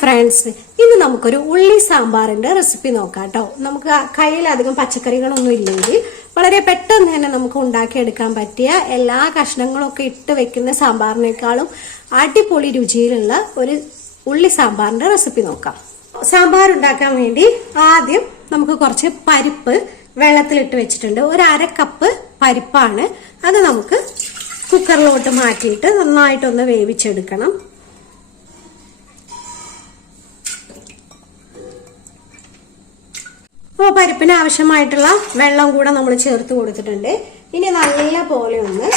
Friends ഇന്ന് നമുക്കൊരു ഉള്ളി സാമ്പാറിന്റെ റെസിപ്പി നോക്കാം കേട്ടോ നമുക്ക് കയ്യിലധികം പച്ചക്കറികളൊന്നും ഇല്ലെങ്കിൽ വളരെ പെട്ടെന്ന് തന്നെ നമുക്ക് ഉണ്ടാക്കിയെടുക്കാൻ പറ്റിയ എല്ലാ കഷ്ണങ്ങളൊക്കെ ഇട്ട് വെക്കുന്ന സാമ്പാറിനേക്കാളും അടിപൊളി രുചിയിലുള്ള ഒരു ഉള്ളി സാമ്പാറിന്റെ റെസിപ്പി നോക്കാം. സാമ്പാർ ഉണ്ടാക്കാൻ വേണ്ടി ആദ്യം നമുക്ക് കുറച്ച് പരിപ്പ് വെള്ളത്തിലിട്ട് വെച്ചിട്ടുണ്ട്. ഒരു അര കപ്പ് പരിപ്പാണ്. അത് നമുക്ക് കുക്കറിലോട്ട് മാറ്റിയിട്ട് നന്നായിട്ടൊന്ന് വേവിച്ചെടുക്കണം. അപ്പോൾ പരിപ്പിന് ആവശ്യമായിട്ടുള്ള വെള്ളം കൂടെ നമ്മൾ ചേർത്ത് കൊടുത്തിട്ടുണ്ട്. ഇനി നല്ല പോലെ ഒന്ന്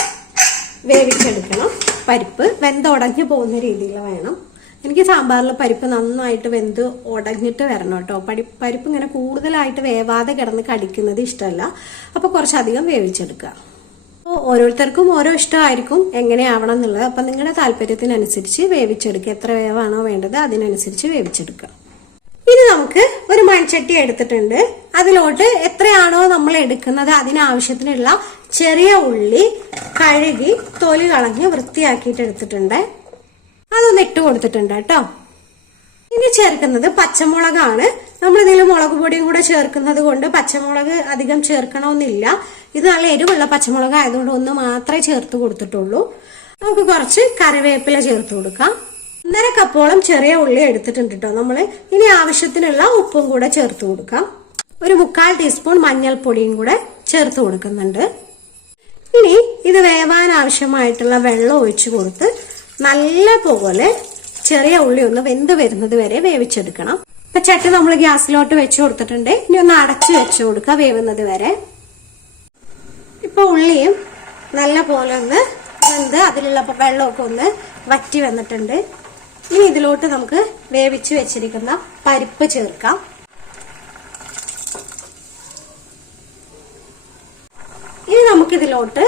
വേവിച്ചെടുക്കണം. പരിപ്പ് വെന്ത് ഉടഞ്ഞു പോകുന്ന രീതിയിൽ വേണം. എനിക്ക് സാമ്പാറിൽ പരിപ്പ് നന്നായിട്ട് വെന്ത് ഉടഞ്ഞിട്ട് വരണം കേട്ടോ. പടി പരിപ്പ് ഇങ്ങനെ കൂടുതലായിട്ട് വേവാതെ കിടന്ന് കടിക്കുന്നത് ഇഷ്ടമല്ല. അപ്പോൾ കുറച്ചധികം വേവിച്ചെടുക്കുക. അപ്പോൾ ഓരോരുത്തർക്കും ഓരോ ഇഷ്ടമായിരിക്കും എങ്ങനെയാവണം എന്നുള്ളത്. അപ്പം നിങ്ങളുടെ താല്പര്യത്തിനനുസരിച്ച് വേവിച്ചെടുക്കുക. എത്ര വേവാണോ വേണ്ടത് അതിനനുസരിച്ച് വേവിച്ചെടുക്കുക. ഇനി നമുക്ക് മൺചട്ടി എടുത്തിട്ടുണ്ട്. അതിലോട്ട് എത്രയാണോ നമ്മൾ എടുക്കുന്നത് അതിനാവശ്യത്തിനുള്ള ചെറിയ ഉള്ളി കഴുകി തൊലി കളഞ്ഞ് വൃത്തിയാക്കിയിട്ട് എടുത്തിട്ടുണ്ട്. അതൊന്ന് ഇട്ട് കൊടുത്തിട്ടുണ്ട് കേട്ടോ. ഇനി ചേർക്കുന്നത് പച്ചമുളകാണ്. നമ്മൾ ഇതിൽ മുളക് പൊടിയും കൂടെ ചേർക്കുന്നത് കൊണ്ട് പച്ചമുളക് അധികം ചേർക്കണമെന്നില്ല. ഇത് നല്ല എരിവുള്ള പച്ചമുളക് ആയതുകൊണ്ട് ഒന്ന് മാത്രമേ ചേർത്ത് കൊടുത്തിട്ടുള്ളൂ. നമുക്ക് കുറച്ച് കറിവേപ്പില ചേർത്ത് കൊടുക്കാം. ഒന്നര കപ്പോളം ചെറിയ ഉള്ളി എടുത്തിട്ടുണ്ട് കേട്ടോ നമ്മൾ ഇനി ആവശ്യത്തിനുള്ള ഉപ്പും കൂടെ ചേർത്ത് കൊടുക്കാം. ഒരു മുക്കാൽ ടീസ്പൂൺ മഞ്ഞൾപ്പൊടിയും കൂടെ ചേർത്ത് കൊടുക്കുന്നുണ്ട്. ഇനി ഇത് വേവാൻ ആവശ്യമായിട്ടുള്ള വെള്ളം ഒഴിച്ചു കൊടുത്ത് നല്ല പോലെ ചെറിയ ഉള്ളി ഒന്ന് വെന്ത് വരുന്നത് വരെ വേവിച്ചെടുക്കണം. ഇപ്പൊ ചട്ടി നമ്മൾ ഗ്യാസിലോട്ട് വെച്ച് കൊടുത്തിട്ടുണ്ട്. ഇനി ഒന്ന് അടച്ചു വെച്ച് കൊടുക്കുക വേവുന്നത് വരെ. ഇപ്പൊ ഉള്ളിയും നല്ല പോലെ ഒന്ന് വെന്ത് അതിലുള്ള വെള്ളമൊക്കെ ഒന്ന് വറ്റി വന്നിട്ടുണ്ട്. ഇനി ഇതിലോട്ട് നമുക്ക് വേവിച്ച് വെച്ചിരിക്കുന്ന പരിപ്പ് ചേർക്കാം. ഇനി നമുക്കിതിലോട്ട്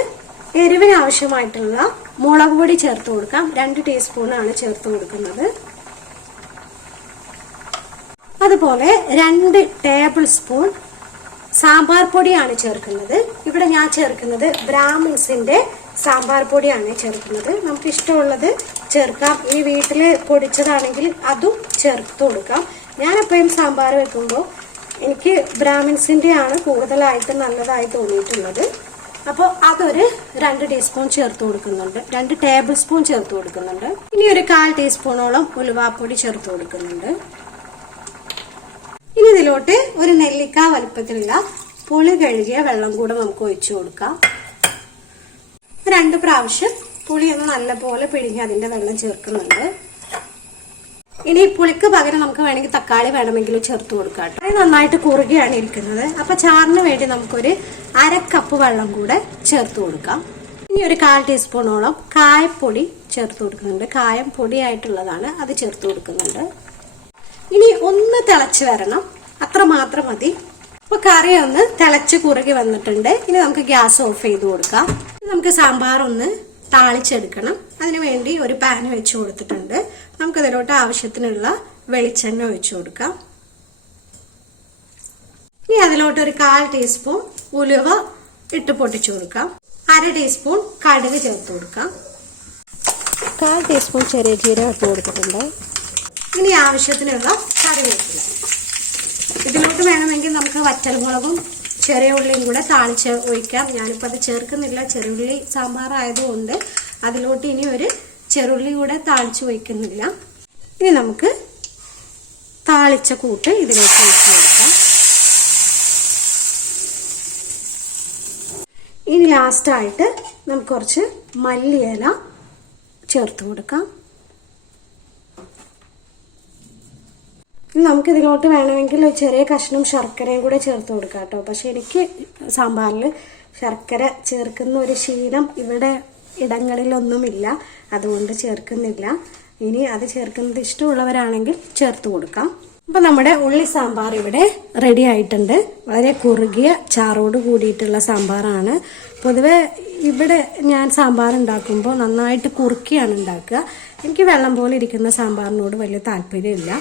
എരിവിന് ആവശ്യമായിട്ടുള്ള മുളക് പൊടി ചേർത്ത് കൊടുക്കാം. രണ്ട് ടീസ്പൂണാണ് ചേർത്ത് കൊടുക്കുന്നത്. അതുപോലെ രണ്ട് ടേബിൾ സ്പൂൺ സാമ്പാർ പൊടിയാണ് ചേർക്കുന്നത്. ഇവിടെ ഞാൻ ചേർക്കുന്നത് ബ്രാഹ്മിൻസിന്റെ സാമ്പാർ പൊടിയാണ് ചേർക്കുന്നത്. നമുക്ക് ഇഷ്ടമുള്ളത് ചേർക്കാം. ഈ വീട്ടിൽ പൊടിച്ചതാണെങ്കിൽ അതും ചേർത്ത് കൊടുക്കാം. ഞാൻ എപ്പോഴും സാമ്പാർ വെക്കുമ്പോൾ എനിക്ക് ബ്രാഹ്മിൻസിന്റെ ആണ് കൂടുതലായിട്ട് നല്ലതായി തോന്നിയിട്ടുള്ളത്. അപ്പോൾ അതൊരു രണ്ട് ടീസ്പൂൺ ചേർത്ത് കൊടുക്കുന്നുണ്ട്. രണ്ട് ടേബിൾ സ്പൂൺ ചേർത്ത് കൊടുക്കുന്നുണ്ട്. ഇനി ഒരു കാൽ ടീസ്പൂണോളം ഉലുവാപ്പൊടി ചേർത്ത് കൊടുക്കുന്നുണ്ട്. ഇനി ഇതിലോട്ട് ഒരു നെല്ലിക്ക വലുപ്പത്തിലുള്ള പുളി കഴുകിയ വെള്ളം കൂടെ നമുക്ക് ഒഴിച്ചു കൊടുക്കാം. രണ്ട് പ്രാവശ്യം പുളി ഒന്ന് നല്ലപോലെ പിഴിഞ്ഞ് അതിന്റെ വെള്ളം ചേർക്കുന്നുണ്ട്. ഇനി പുളിക്ക് പകരം നമുക്ക് വേണമെങ്കിൽ തക്കാളി വേണമെങ്കിൽ ചേർത്ത് കൊടുക്കാം അത് നന്നായിട്ട് കുറുകയാണ് ഇരിക്കുന്നത്. അപ്പൊ ചാറിന് വേണ്ടി നമുക്കൊരു അര കപ്പ് വെള്ളം കൂടെ ചേർത്ത് കൊടുക്കാം. ഇനി ഒരു കാൽ ടീസ്പൂണോളം കായപ്പൊടി ചേർത്ത് കൊടുക്കുന്നുണ്ട്. കായം പൊടിയായിട്ടുള്ളതാണ് അത് ചേർത്ത് കൊടുക്കുന്നുണ്ട്. ഇനി ഒന്ന് തിളച്ച് വരണം. അത്ര മാത്രം മതി. അപ്പൊ കറി ഒന്ന് തിളച്ച് കുറുകി വന്നിട്ടുണ്ട്. ഇനി നമുക്ക് ഗ്യാസ് ഓഫ് ചെയ്ത് കൊടുക്കാം. നമുക്ക് സാമ്പാർ ഒന്ന് താളിച്ചെടുക്കണം. അതിനു വേണ്ടി ഒരു പാൻ വെച്ച് കൊടുത്തിട്ടുണ്ട്. നമുക്ക് ഇതിലോട്ട് ആവശ്യത്തിനുള്ള വെളിച്ചെണ്ണ ഒഴിച്ചു കൊടുക്കാം. ഇനി അതിലോട്ട് ഒരു കാൽ ടീസ്പൂൺ ഉലുവ ഇട്ട് പൊട്ടിച്ചു കൊടുക്കാം. അര ടീസ്പൂൺ കടുക് ചേർത്ത് കൊടുക്കാം. കാൽ ടീസ്പൂൺ ചെറിയ ജീരകം ഇട്ട് കൊടുത്തിട്ടുണ്ട്. ഇനി ആവശ്യത്തിനുള്ള കറിവേപ്പില. ഇതിലോട്ട് വേണമെങ്കിൽ നമുക്ക് വറ്റൽമുളകും ചെറിയ ഉള്ളിയും കൂടെ താളിച്ച് ഒഴിക്കാം. ഞാനിപ്പോൾ അത് ചേർക്കുന്നില്ല. ചെറുള്ളി സാമ്പാർ ആയതുകൊണ്ട് അതിലോട്ട് ഇനി ഒരു ചെറുള്ളി കൂടെ താളിച്ച് ഒഴിക്കുന്നില്ല. ഇനി നമുക്ക് താളിച്ച കൂട്ട് ഇതിലേക്ക് ഒഴിച്ച് കൊടുക്കാം. ഇനി ലാസ്റ്റായിട്ട് നമുക്ക് കുറച്ച് മല്ലിയില ചേർത്ത് കൊടുക്കാം. നമുക്ക് ഇതിലോട്ട് വേണമെങ്കിൽ ചെറിയ കഷ്ണം ശർക്കരയും കൂടെ ചേർത്ത് കൊടുക്കാം കേട്ടോ. പക്ഷെ എനിക്ക് സാമ്പാറിൽ ശർക്കര ചേർക്കുന്ന ഒരു ശീലം ഇവിടെ ഇടങ്ങളിലൊന്നുമില്ല. അതുകൊണ്ട് ചേർക്കുന്നില്ല. ഇനി അത് ചേർക്കുന്നത് ഇഷ്ടമുള്ളവരാണെങ്കിൽ ചേർത്ത് കൊടുക്കാം. അപ്പൊ നമ്മുടെ ഉള്ളി സാമ്പാർ ഇവിടെ റെഡി ആയിട്ടുണ്ട്. വളരെ കുറുകിയ ചാറോട് കൂടിയിട്ടുള്ള സാമ്പാറാണ്. പൊതുവെ ഇവിടെ ഞാൻ സാമ്പാർ ഉണ്ടാക്കുമ്പോൾ നന്നായിട്ട് കുറുക്കിയാണ് ഉണ്ടാക്കുക. എനിക്ക് വെള്ളം പോലെ ഇരിക്കുന്ന സാമ്പാറിനോട് വലിയ താല്പര്യമില്ല.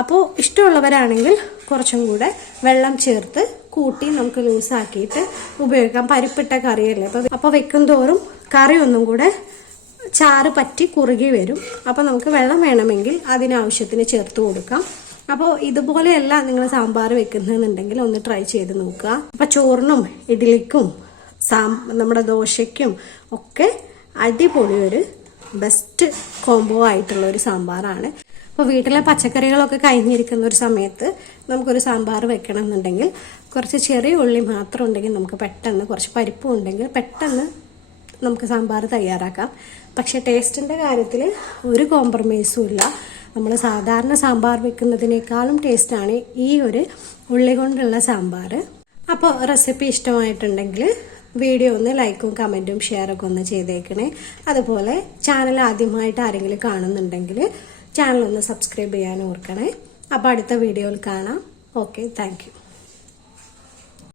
അപ്പോൾ ഇഷ്ടമുള്ളവരാണെങ്കിൽ കുറച്ചും കൂടെ വെള്ളം ചേർത്ത് കൂട്ടി നമുക്ക് ലൂസാക്കിയിട്ട് ഉപയോഗിക്കാം. പരിപ്പിട്ട കറിയല്ലേ. അപ്പോൾ അപ്പോൾ വെക്കും തോറും കറി ഒന്നും കൂടെ ചാറ് പറ്റി കുറുകി വരും. അപ്പോൾ നമുക്ക് വെള്ളം വേണമെങ്കിൽ അതിനാവശ്യത്തിന് ചേർത്ത് കൊടുക്കാം. അപ്പോൾ ഇതുപോലെയല്ല നിങ്ങൾ സാമ്പാർ വെക്കുന്നതെന്നുണ്ടെങ്കിൽ ഒന്ന് ട്രൈ ചെയ്ത് നോക്കുക. അപ്പോൾ ചോറിനും ഇഡ്ഡലിക്കും സാം നമ്മുടെ ദോശയ്ക്കും ഒക്കെ അടിപൊളി ഒരു ബെസ്റ്റ് കോംബോ ആയിട്ടുള്ള ഒരു സാമ്പാറാണ്. അപ്പോൾ വീട്ടിലെ പച്ചക്കറികളൊക്കെ കഴിഞ്ഞിരിക്കുന്ന ഒരു സമയത്ത് നമുക്കൊരു സാമ്പാർ വെക്കണം എന്നുണ്ടെങ്കിൽ കുറച്ച് ചെറിയ ഉള്ളി മാത്രം ഉണ്ടെങ്കിൽ നമുക്ക് പെട്ടെന്ന് കുറച്ച് പരിപ്പും ഉണ്ടെങ്കിൽ പെട്ടെന്ന് നമുക്ക് സാമ്പാർ തയ്യാറാക്കാം. പക്ഷേ ടേസ്റ്റിന്റെ കാര്യത്തിൽ ഒരു കോംപ്രമൈസും ഇല്ല. നമ്മൾ സാധാരണ സാമ്പാർ വെക്കുന്നതിനേക്കാളും ടേസ്റ്റാണ് ഈ ഒരു ഉള്ളി കൊണ്ടുള്ള സാമ്പാർ. അപ്പോൾ റെസിപ്പി ഇഷ്ടമായിട്ടുണ്ടെങ്കിൽ വീഡിയോ ഒന്ന് ലൈക്കും കമന്റും ഷെയറൊക്കെ ഒന്ന് ചെയ്തേക്കണേ. അതുപോലെ ചാനൽ ആദ്യമായിട്ട് ആരെങ്കിലും കാണുന്നുണ്ടെങ്കിൽ ചാനൽ ഒന്ന് സബ്സ്ക്രൈബ് ചെയ്യാൻ ഓർക്കണേ. അപ്പോൾ അടുത്ത വീഡിയോയിൽ കാണാം. Okay thank